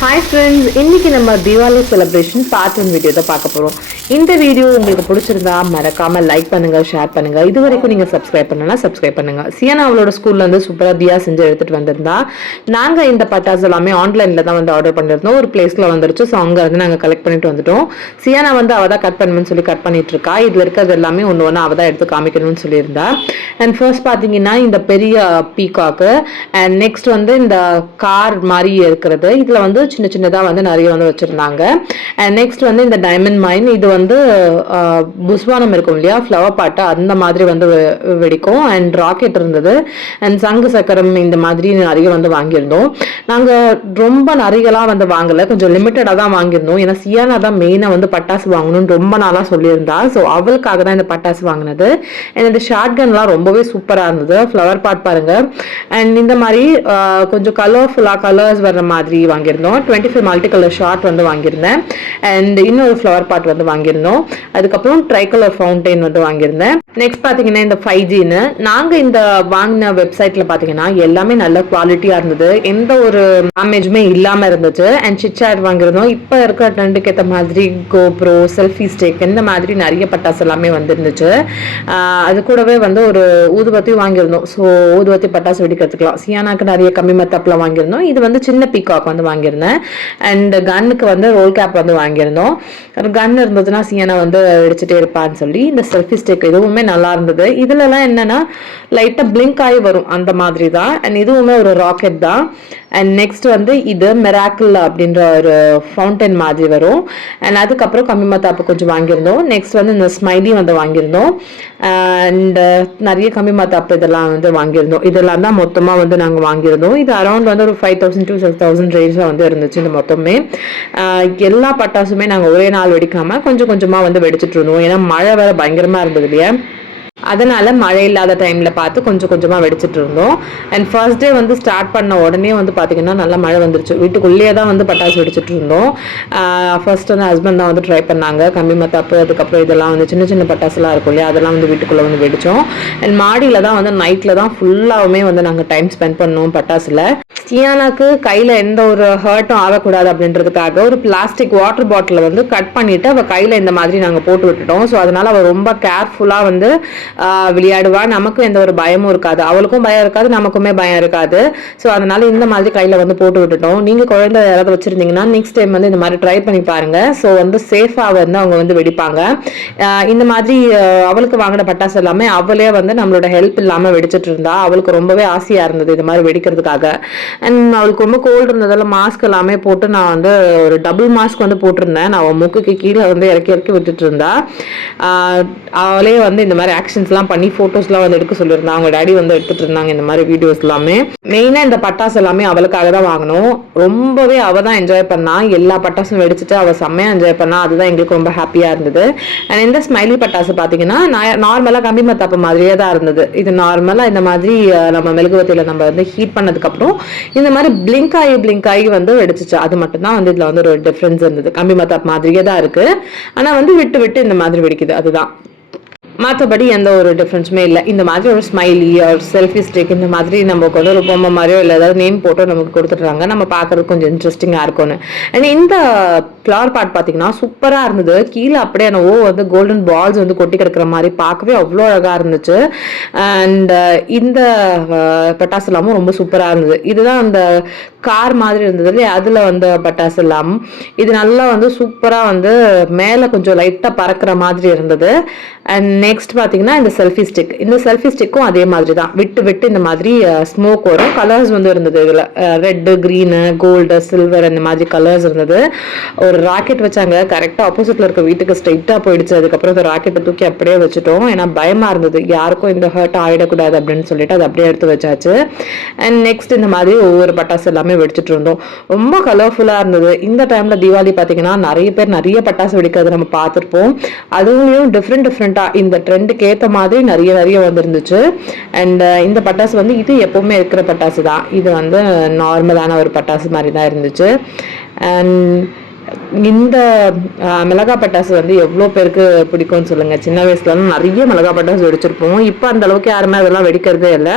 Hi friends, இன்னைக்கு நம்ம Deepavali celebration part 1 video தான் பார்க்க போறோம். இந்த வீடியோ உங்களுக்கு பிடிச்சிருந்தா மறக்காம லைக் பண்ணுங்க, ஷேர் பண்ணுங்க. இதுவரைக்கும் நீங்க சப்ஸ்கிரைப் பண்ணலனா சப்ஸ்கிரைப் பண்ணுங்க. சியானா அவளோட ஸ்கூல்ல இருந்து சூப்பரா தியா செஞ்சு எடுத்துட்டு வந்திருந்தா. நாங்க இந்த பட்டாசு எல்லாமே ஆன்லைன்ல தான் வந்து ஆர்டர் பண்ணிருந்தோம். ஒரு பிளேஸ்ல வந்துருச்சு. சோ அங்க இருந்து நாங்க கலெக்ட் பண்ணிட்டு வந்துட்டோம். சியானா வந்து அவ தான் கட் பண்ணணும்னு சொல்லி கட் பண்ணிட்டு இருக்கா. இதுல இருக்கிறது எல்லாமே ஒன்னு ஒன்னு அவ தான் எடுத்து காமிக்கணும்னு சொல்லியிருந்தா. அண்ட் ஃபர்ஸ்ட் பாத்தீங்கன்னா இந்த பெரிய பீகாக்கு அண்ட் நெக்ஸ்ட் வந்து இந்த கார் மாதிரி இருக்கிறது. இதுல வந்து சின்ன சின்னதா வந்து நிறைய வந்து வச்சிருந்தாங்க. அண்ட் நெக்ஸ்ட் வந்து இந்த டைமண்ட் மைன், இது வந்து புஸ்வானம் இருக்கும் இல்லையா, ஃப்ளவர் பாட்டு அந்த மாதிரி வந்து வெடிக்கும். அண்ட் ராக்கெட் இருந்தது. அண்ட் சங்கு சக்கரம் இந்த மாதிரி நிறைய வந்து வாங்கியிருந்தோம். நாங்க ரொம்ப நிறையலாம் வந்து வாங்கல, கொஞ்சம் லிமிட்டடா தான் வாங்கியிருந்தோம். ஏன்னா சியானா தான் மெயினா வந்து பட்டாசு வாங்கணும்னு ரொம்ப நாளா சொல்லியிருந்தா. ஸோ அவளுக்காக தான் இந்த பட்டாசு வாங்கினது. அண்ட் இந்த ஷார்ட் கன்லாம் ரொம்பவே சூப்பரா இருந்தது. ஃப்ளவர் பாட் பாருங்க. அண்ட் இந்த மாதிரி கொஞ்சம் கலர்ஸ் வர்ற மாதிரி வாங்கியிருந்தோம். 25 மல்டி கலர் ஷார்ட் வந்து வாங்கியிருந்தேன். அண்ட் இன்னொரு ஃப்ளவர் பாட் வந்து வாங்கியிருந்தோம். அதுக்கப்புறம் ட்ரை கலர் ஃபவுண்டைன் வந்து வாங்கியிருந்தேன். நெக்ஸ்ட் பார்த்தீங்கன்னா இந்த 5Gன்னு நாங்கள் இந்த வாங்கின வெப்சைட்ல பார்த்தீங்கன்னா எல்லாமே நல்ல குவாலிட்டியாக இருந்தது. எந்த ஒரு டேமேஜுமே இல்லாமல் இருந்துச்சு. அண்ட் சிட்சாட் வாங்கியிருந்தோம். இப்போ இருக்கிற ட்ரெண்டுக்கு ஏற்ற மாதிரி கோப்ரோ, செல்ஃபி ஸ்டிக் இந்த மாதிரி நிறைய பட்டாசு எல்லாமே வந்துருந்துச்சு. அது கூடவே வந்து ஒரு ஊதுபத்தி வாங்கியிருந்தோம். ஸோ ஊதுபத்தி பட்டாசு வெடிக்கிறதுக்கலாம். சியானாக்கு நிறைய கம்மி மெத்தப்பில் வாங்கியிருந்தோம். இது வந்து சின்ன பீகாக் வந்து வாங்கியிருந்தேன். அண்ட் கன்னுக்கு வந்து ரோல் கேப் வந்து வாங்கியிருந்தோம். கன் இருந்ததுன்னா சியானா வந்து வெடிச்சுட்டே இருப்பான்னு சொல்லி. இந்த செல்ஃபி ஸ்டிக் இதுவுமே நல்லா இருந்தது. இதுலலாம் என்னன்னா லைட்டா பிளிங்க் ஆகி வரும் அந்த மாதிரி தான். அண்ட் இதுவுமே ஒரு ராக்கெட் தான். அண்ட் நெக்ஸ்ட் வந்து இது மெராக்கிள் அப்படின்ற ஒரு ஃபவுண்டைன் மாதிரி வரும். அண்ட் அதுக்கப்புறம் கம்மி மத்தாப்பு கொஞ்சம் வாங்கியிருந்தோம். நெக்ஸ்ட் வந்து இந்த ஸ்மைலி வந்து வாங்கியிருந்தோம். அண்ட் நிறைய கம்மி மத்தாப்பு இதெல்லாம் வந்து வாங்கியிருந்தோம். இதெல்லாம் தான் மொத்தமாக வந்து நாங்கள் வாங்கியிருந்தோம். இது அரௌண்ட் வந்து ஒரு 5,000 to 6,000 ரேஞ்சில் வந்து இருந்துச்சு இந்த மொத்தமே. எல்லா பட்டாசுமே நாங்கள் ஒரே நாள் வெடிக்காமல் கொஞ்சம் கொஞ்சமாக வந்து வெடிச்சிட்டு இருந்தோம். ஏன்னா மழை வேற பயங்கரமாக இருந்தது இல்லையா, அதனால மழை இல்லாத டைம்ல பார்த்து கொஞ்சம் கொஞ்சமா வெடிச்சிட்டு இருந்தோம். அண்ட் ஃபர்ஸ்ட் டே வந்து ஸ்டார்ட் பண்ண உடனே வந்து பாத்தீங்கன்னா நல்லா மழை வந்துருச்சு. வீட்டுக்குள்ளேயே தான் வந்து பட்டாசு வெடிச்சிட்டு இருந்தோம். ஃபர்ஸ்ட் வந்து ஹஸ்பண்ட் தான் வந்து ட்ரை பண்ணாங்க கம்மி மத்தாப்பு, அதுக்கப்புறம் இதெல்லாம் வந்து சின்ன சின்ன பட்டாசுலாம் இருக்கும் இல்லையா, அதெல்லாம் வந்து வீட்டுக்குள்ள வந்து வெடிச்சோம். அண்ட் மாடியில தான் வந்து நைட்ல தான் ஃபுல்லாவுமே வந்து நாங்கள் டைம் ஸ்பெண்ட் பண்ணோம் பட்டாசுல. சியானாக்கு கையில எந்த ஒரு ஹர்ட்டும் ஆகக்கூடாது அப்படின்றதுக்காக ஒரு பிளாஸ்டிக் வாட்டர் பாட்டில வந்து கட் பண்ணிட்டு அவ கையில இந்த மாதிரி நாங்க போட்டு விட்டுட்டோம். ஸோ அதனால அவ ரொம்ப கேர்ஃபுல்லா வந்து விளையாடுவா. நமக்கும் எந்த ஒரு பயமும் இருக்காது, அவளுக்கும் பயம் இருக்காது, நமக்குமே பயம் இருக்காது. ஸோ அதனால இந்த மாதிரி கையில வந்து போட்டு விட்டுட்டோம். நீங்க குழந்தை யாராவது வச்சிருந்தீங்கன்னா நெக்ஸ்ட் டைம் வந்து இந்த மாதிரி ட்ரை பண்ணி பாருங்க. ஸோ வந்து சேஃபா வந்து அவங்க வந்து வெடிப்பாங்க. இந்த மாதிரி அவளுக்கு வாங்கின பட்டாசு எல்லாமே அவளே வந்து நம்மளோட ஹெல்ப் இல்லாம வெடிச்சிட்டு இருந்தா. அவளுக்கு ரொம்பவே ஆசையா இருந்தது இது மாதிரி வெடிக்கிறதுக்காக. அண்ட் அவளுக்கு ரொம்ப கோல்டு இருந்ததால மாஸ்க் எல்லாமே போட்டு நான் வந்து ஒரு டபுள் மாஸ்க் வந்து போட்டிருந்தேன். நான் அவன் மூக்குக்கு கீழே வந்து இறக்கி இறக்கி விட்டுட்டு இருந்தா. அவளே வந்து இந்த மாதிரி ஆக்ஷன்ஸ்லாம் பண்ணி ஃபோட்டோஸ்லாம் வந்து எடுக்க சொல்லியிருந்தா. அவங்க டேடி வந்து எடுத்துட்டு இருந்தாங்க இந்த மாதிரி வீடியோஸ் எல்லாமே. மெயினாக இந்த பட்டாசு எல்லாமே அவளுக்காக தான் வாங்கணும். ரொம்பவே அவ தான் என்ஜாய் பண்ணா. எல்லா பட்டாசும் வெடிச்சிட்டு அவள் செம்மையாக என்ஜாய் பண்ணா. அதுதான் எங்களுக்கு ரொம்ப ஹாப்பியாக இருந்தது. அண்ட் இந்த ஸ்மைலி பட்டாசு பார்த்தீங்கன்னா நார்மலாக கம்பி மத்தாப்பு மாதிரியே தான் இருந்தது. இது நார்மலாக இந்த மாதிரி நம்ம மெழுகுவத்தியில் நம்ம வந்து ஹீட் பண்ணதுக்கப்புறம் இந்த மாதிரி பிளிங்க் ஆகி வந்து வெடிச்சிச்சு. அது மட்டும் தான் வந்து இதுல வந்து ஒரு டிஃபரன்ஸ் இருந்தது. கம்பி மத்தாப் மாதிரியே தான் இருக்கு, ஆனா வந்து விட்டு விட்டு இந்த மாதிரி வெடிக்குது, அதுதான். மற்றபடி எந்த ஒரு டிஃப்ரென்ஸுமே இல்லை. இந்த மாதிரி ஒரு ஸ்மைலி ஒரு செல்ஃபி ஸ்டிக் இந்த மாதிரி நமக்கு வந்து ஒரு பொம்மை மாதிரியோ இல்லை ஏதாவது நேம் போட்டோ நமக்கு கொடுத்துட்றாங்க. நம்ம பார்க்கறதுக்கு கொஞ்சம் இன்ட்ரெஸ்டிங்காக இருக்கும்னு. அண்ட் இந்த ஃப்ளவர் பாட் பார்த்தீங்கன்னா சூப்பராக இருந்தது. கீழே அப்படியே என்னவோ வந்து கோல்டன் பால்ஸ் வந்து கொட்டி கிடக்கிற மாதிரி பார்க்கவே அவ்வளோ அழகாக இருந்துச்சு. அண்ட் இந்த பட்டாசு எல்லாமும் ரொம்ப சூப்பராக இருந்தது. இதுதான் அந்த கார் மாதிரி இருந்தது இல்லையா, அதில் வந்து பட்டாசு எல்லாம் இது நல்லா வந்து சூப்பராக வந்து மேலே கொஞ்சம் லைட்டாக பறக்கிற மாதிரி இருந்தது. அண்ட் நெக்ஸ்ட் பார்த்தீங்கன்னா இந்த செல்ஃபி ஸ்டிக். இந்த செல்ஃபி ஸ்டிக்கும் அதே மாதிரி தான் விட்டு விட்டு இந்த மாதிரி ஸ்மோக் வரும். கலர்ஸ் வந்து இருந்தது இதில், ரெட்டு, க்ரீனு, கோல்டு, சில்வர் இந்த மாதிரி கலர்ஸ் இருந்தது. ஒரு ராக்கெட் வச்சாங்க கரெக்டாக ஆப்போசிட்ல இருக்க வீட்டுக்கு ஸ்ட்ரைட்டாக போயிடுச்சு. அதுக்கப்புறம் அந்த ராக்கெட்டை தூக்கி அப்படியே வச்சுட்டோம். ஏன்னா பயமாக இருந்தது யாருக்கும் இந்த ஹர்ட் ஆகிடக்கூடாது அப்படின்னு சொல்லிட்டு அதை அப்படியே எடுத்து வச்சாச்சு. அண்ட் நெக்ஸ்ட் இந்த மாதிரி ஒவ்வொரு பட்டாசு எல்லாமே வெடிச்சிட்டு இருந்தோம். ரொம்ப கலர்ஃபுல்லாக இருந்தது. இந்த டைமில் தீபாவளி பார்த்தீங்கன்னா நிறைய பேர் நிறைய பட்டாசு வெடிக்கிறது நம்ம பார்த்துருப்போம். அதுவும் டிஃப்ரெண்ட்டாக இந்த ட்ரெண்டுக்கு ஏற்ற மாதிரி நிறைய வந்துருந்துச்சு. அண்ட் இந்த பட்டாசு வந்து இது எப்பவுமே இருக்கிற பட்டாசு தான். இது வந்து நார்மலான ஒரு பட்டாசு மாதிரி தான் இருந்துச்சு. அண்ட் இந்த மிளகா பட்டாசு வந்து எவ்வளோ பேருக்கு பிடிக்கும்னு சொல்லுங்கள். சின்ன வயசுலலாம் நிறைய மிளகா பட்டாசு வெடிச்சிருப்போம். இப்போ அந்த அளவுக்கு யாருமே அதெல்லாம் வெடிக்கிறதே இல்லை.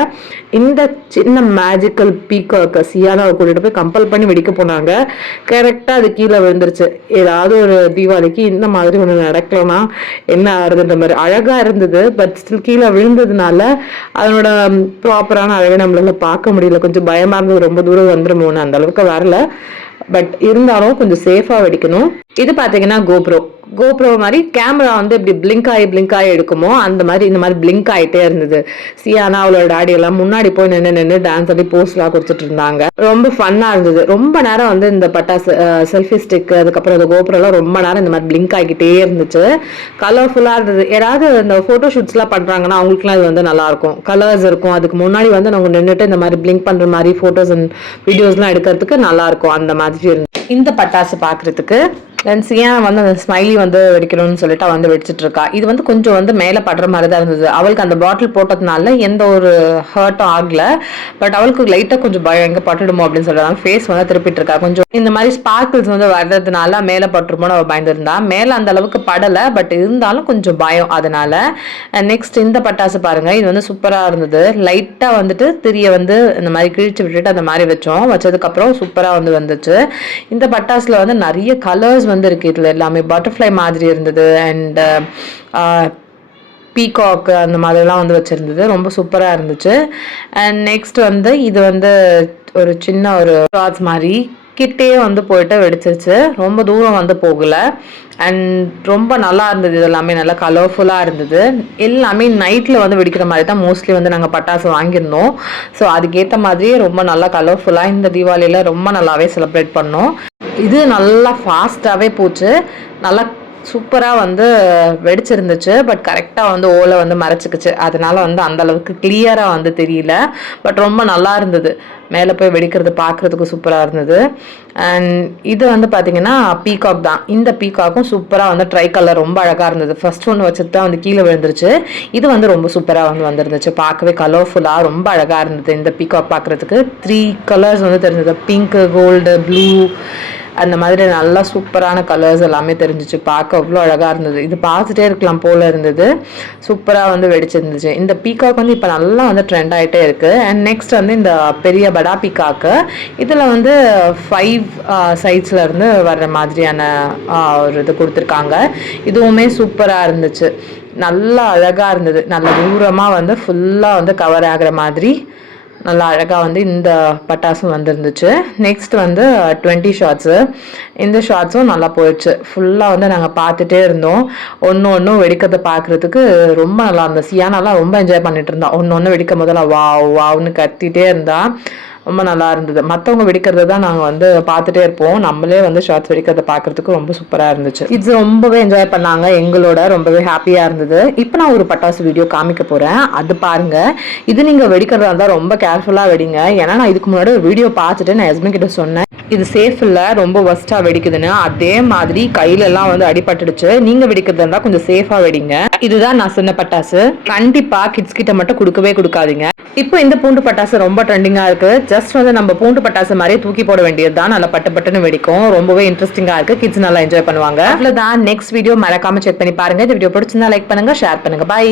இந்த சின்ன மேஜிக்கல் பீக்காக்க சியானாவை கூட்டிகிட்டு போய் கம்பல் பண்ணி வெடிக்க போனாங்க. கரெக்டாக அது கீழே விழுந்துருச்சு. ஏதாவது ஒரு தீபாவளிக்கு இந்த மாதிரி ஒன்று நடக்கலன்னா என்ன ஆகுதுன்ற மாதிரி அழகாக இருந்தது. பட் ஸ்டில் கீழே விழுந்ததுனால அதனோட ப்ராப்பரான அழகை நம்மளால பார்க்க முடியல. கொஞ்சம் பயமாக இருந்தது, ரொம்ப தூரம் வந்துருமோன்னு. அந்த அளவுக்கு வரல. பட் இருந்தாலும் கொஞ்சம் சேஃபாக வெடிக்கணும். இது பார்த்தீங்கன்னா கோப்ரோ மாதிரி கேமரா வந்து இப்படி பிளிங்க் ஆகி எடுக்குமோ அந்த மாதிரி இந்த மாதிரி பிளிங்க் ஆகிட்டே இருந்தது. சியானா அவளோட டாடி எல்லாம் முன்னாடி போய் நின்று டான்ஸ் ஆடி போஸ்ட்லாம் கொடுத்துட்டு இருந்தாங்க. ரொம்ப ஃபன்னாக இருந்தது. ரொம்ப நேரம் வந்து இந்த பட்டாசு செல்ஃபி ஸ்டிக் அதுக்கப்புறம் இந்த கோப்ரோலாம் ரொம்ப நேரம் இந்த மாதிரி பிளிங்க் ஆகிக்கிட்டே இருந்துச்சு. கலர்ஃபுல்லாக இருந்தது. யாராவது இந்த ஃபோட்டோ ஷூட்ஸ்லாம் பண்ணுறாங்கன்னா அவங்களுக்குலாம் இது வந்து நல்லாயிருக்கும். கலர்ஸ் இருக்கும். அதுக்கு முன்னாடி வந்து அவங்க நின்றுட்டு இந்த மாதிரி பிளிங்க் பண்ணுற மாதிரி ஃபோட்டோஸ் அண்ட் வீடியோஸ்லாம் எடுக்கிறதுக்கு நல்லாயிருக்கும். அந்த மாதிரி இருந்துச்சு இந்த பட்டாசு பார்க்குறதுக்கு. தென் சியானா வந்து அந்த ஸ்மைலி வந்து வெடிக்கணும்னு சொல்லிட்டு அவள் வந்து வெடிச்சிட்டு இருக்கா. இது வந்து கொஞ்சம் வந்து மேலே படுற மாதிரி தான் இருந்தது. அவளுக்கு அந்த பாட்டில் போட்டதுனால எந்த ஒரு ஹர்ட்டும் ஆகல. பட் அவளுக்கு லைட்டாக கொஞ்சம் பயம், எங்கே பட்டுடுமோ அப்படின்னு சொல்லிட்டு ஃபேஸ் வந்து திருப்பிட்டு இருக்கா. கொஞ்சம் இந்த மாதிரி ஸ்பார்க்கிள்ஸ் வந்து வர்றதுனால மேலே பட்டுருமோன்னு அவள் பயந்துருந்தா. மேலே அந்த அளவுக்கு படலை, பட் இருந்தாலும் கொஞ்சம் பயம் அதனால. நெக்ஸ்ட் இந்த பட்டாசு பாருங்க, இது வந்து சூப்பராக இருந்தது. லைட்டாக வந்துட்டு திரிய வந்து இந்த மாதிரி கிழிச்சு விட்டுட்டு அந்த மாதிரி வச்சதுக்கப்புறம் சூப்பராக வந்து வந்துச்சு. இந்த பட்டாசுல வந்து நிறைய கலர்ஸ் வந்து இருக்கு. இதுல எல்லாமே பட்டர்ஃப்ளை மாதிரி இருந்தது அண்ட் பீகாக் அந்த மாதிரிலாம் வந்து வச்சிருந்தது. ரொம்ப சூப்பராக இருந்துச்சு. அண்ட் நெக்ஸ்ட் வந்து இது வந்து ஒரு சின்ன ஒரு ஷார்ட்ஸ் மாதிரி கிட்டே வந்து போயிட்டு வெடிச்சிருச்சு. ரொம்ப தூரம் வந்து போகல. அண்ட் ரொம்ப நல்லா இருந்தது. இது எல்லாமே நல்லா கலர்ஃபுல்லாக இருந்தது. எல்லாமே நைட்டில் வந்து வெடிக்கிற மாதிரி தான் மோஸ்ட்லி வந்து நாங்கள் பட்டாசு வாங்கியிருந்தோம். ஸோ அதுக்கேற்ற மாதிரியே ரொம்ப நல்லா கலர்ஃபுல்லாக இந்த தீபாவளியில் ரொம்ப நல்லாவே செலிப்ரேட் பண்ணோம். இது நல்லா ஃபாஸ்ட்டாகவே போச்சு. நல்லா சூப்பராக வந்து வெடிச்சிருந்துச்சு. பட் கரெக்டாக வந்து ஓலை வந்து மறைச்சிக்கிச்சு. அதனால வந்து அந்த அளவுக்கு கிளியராக வந்து தெரியல. பட் ரொம்ப நல்லா இருந்தது. மேலே போய் வெடிக்கிறது பார்க்குறதுக்கு சூப்பராக இருந்தது. அண்ட் இது வந்து பார்த்தீங்கன்னா பீகாக் தான். இந்த பீகாக்கும் சூப்பராக வந்து ட்ரை கலர் ரொம்ப அழகாக இருந்தது. ஃபர்ஸ்ட் ஒன்று வச்சுட்டு தான் வந்து கீழே விழுந்துருச்சு. இது வந்து ரொம்ப சூப்பராக வந்து வந்துருந்துச்சு. பார்க்கவே கலர்ஃபுல்லாக ரொம்ப அழகாக இருந்தது. இந்த பீகாக் பார்க்குறதுக்கு 3 கலர்ஸ் வந்து தெரிஞ்சது. பிங்க்கு, கோல்டு, ப்ளூ அந்த மாதிரி நல்லா சூப்பரான கலர்ஸ் எல்லாமே தெரிஞ்சிச்சு. பார்க்க அவ்வளோ அழகாக இருந்தது. இது பார்த்துட்டே இருக்கலாம் போல் இருந்தது. சூப்பராக வந்து வெடிச்சிருந்துச்சு. இந்த பீகாக் வந்து இப்போ நல்லா வந்து ட்ரெண்ட் ஆகிட்டே இருக்குது. அண்ட் நெக்ஸ்ட் வந்து இந்த பெரிய படா பீகாக்கு, இதில் வந்து 5 சைட்ஸில் இருந்து வர்ற மாதிரியான ஒரு இது கொடுத்துருக்காங்க. இதுவுமே சூப்பராக இருந்துச்சு. நல்லா அழகாக இருந்தது. நல்ல தூரமாக வந்து ஃபுல்லாக வந்து கவர் ஆகிற மாதிரி நல்லா அழகாக வந்து இந்த பட்டாசும் வந்துருந்துச்சு. நெக்ஸ்ட் வந்து 20 ஷார்ட்ஸு. இந்த ஷார்ட்ஸும் நல்லா போயிடுச்சு. ஃபுல்லாக வந்து நாங்கள் பார்த்துட்டே இருந்தோம். ஒன்று வெடிக்கிறத பார்க்குறதுக்கு ரொம்ப நல்லா இருந்தது. சியானாலாம் ரொம்ப என்ஜாய் பண்ணிட்டு இருந்தா. ஒன்று வெடிக்கும் போதெல்லாம் வாவ்னு கத்திட்டே இருந்தா. ரொம்ப நல்லா இருந்தது. மற்றவங்க வெடிக்கிறத தான் நாங்கள் வந்து பார்த்துட்டே இருப்போம். நம்மளே வந்து ஷார்ட்ஸ் வெடிக்கிறத பார்க்குறதுக்கு ரொம்ப சூப்பராக இருந்துச்சு. இது ரொம்பவே என்ஜாய் பண்ணாங்க. எங்களோட ரொம்பவே ஹாப்பியாக இருந்தது. இப்போ நான் ஒரு பட்டாசு வீடியோ காமிக்க போகிறேன். அது பாருங்கள். இது நீங்கள் வெடிக்கிறதா இருந்தால் ரொம்ப கேர்ஃபுல்லாக வெடிங்க. ஏன்னா நான் இதுக்கு முன்னாடி ஒரு வீடியோ பார்த்துட்டு நான் ஹஸ்பண்ட் கிட்ட சொன்னேன், இது சேஃப் இல்லை, ரொம்ப ஒஸ்ட்டாக வெடிக்குதுன்னு. அதே மாதிரி கையிலெல்லாம் வந்து அடிபட்டுடுச்சு. நீங்கள் வெடிக்கிறதா இருந்தால் கொஞ்சம் சேஃபாக வெடிங்க. இதுதான் நான் சொன்ன பட்டாசு. கண்டிப்பாக கிட்ஸ் கிட்ட மட்டும் கொடுக்காதீங்க. இப்போ இந்த பூண்டு பட்டாசு ரொம்ப ட்ரெண்டிங்காக இருக்குது. ஜஸ்ட் வந்து நம்ம பூண்டு பட்டாசு மாதிரியே தூக்கி போட வேண்டியது தான். நல்லா பட்டுன்னு வெடிக்கும். ரொம்பவே இன்ட்ரெஸ்டிங்காக இருக்குது. கிட்ஸ் நல்லா என்ஜாய் பண்ணுவாங்க. அவ்வளோதான். நெக்ஸ்ட் வீடியோ மறக்காம செக் பண்ணி பாருங்க. இந்த வீடியோ பிடிச்சிருந்தா லைக் பண்ணுங்க, ஷேர் பண்ணுங்க. பை.